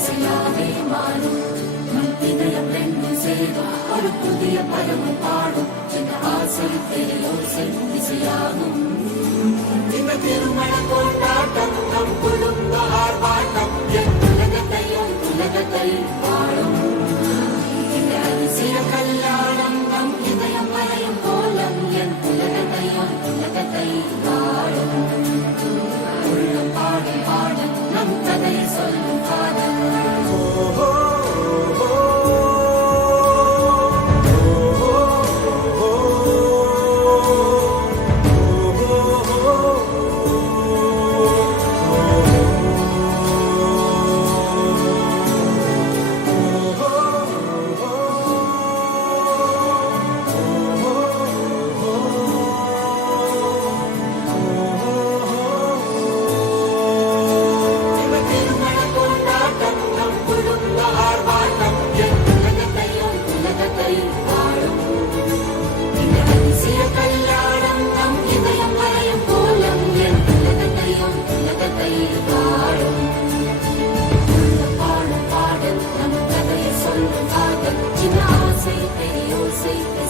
இசையாவே மாறும். நம் இதயம் ரெண்டும் சேரும் ஒரு புதிய பதமும் பாடும். இந்த ஆசை பேரோசை இசையாகும். இந்த திருமண கோட்டை